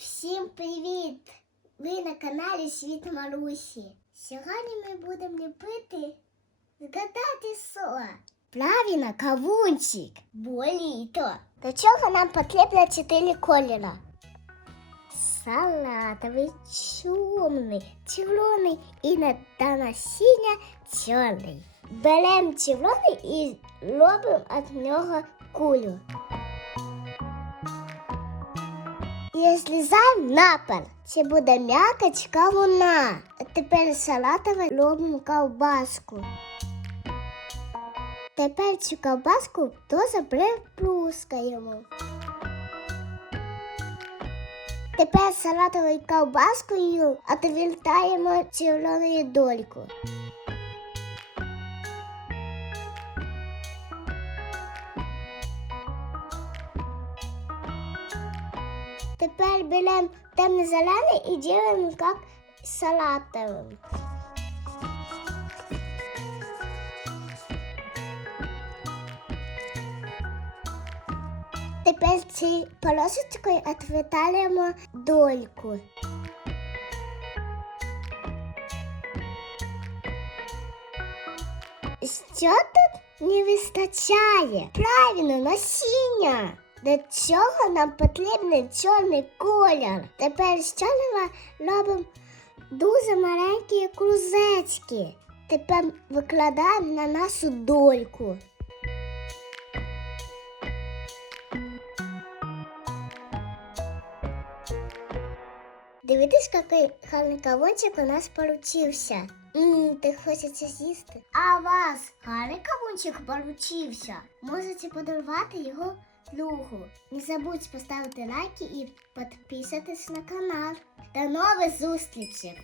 Всім привіт! Ви на каналі Світ Марусі. Сьогодні ми будемо ліпити згадати со. Правильно, кавунчик. Боліто. До чого нам потрібно чотири кольора? Салатовий, чорний, червоний і на та насіння чорний. Беремо червоний і робимо від нього кулю. І злізаємо на пол. Це буде м'якоть кавуна. А тепер салатове робимо ковбаску. Тепер цю ковбаску дуже приплюскаємо. Тепер салатовою ковбаскою відвертаємо червону дольку. Тепер беремо темно-зелений і ділимо як салатовим. Тепер ці полосочкою відвертаємо дольку. Що тут не вистачає? Правильно, насіння. Для цього нам потрібен чорний колір. Тепер з чорного робимо дуже маленькі крузечки. Тепер викладаємо на нашу дольку. Дивитесь, який гарний кавунчик у нас получився. Ммм, ти хочеться з'їсти. А у вас гарний кавунчик получився. Можете подарувати його другу. Не забудь поставити лайки і підписатись на канал. До нових зустрічей!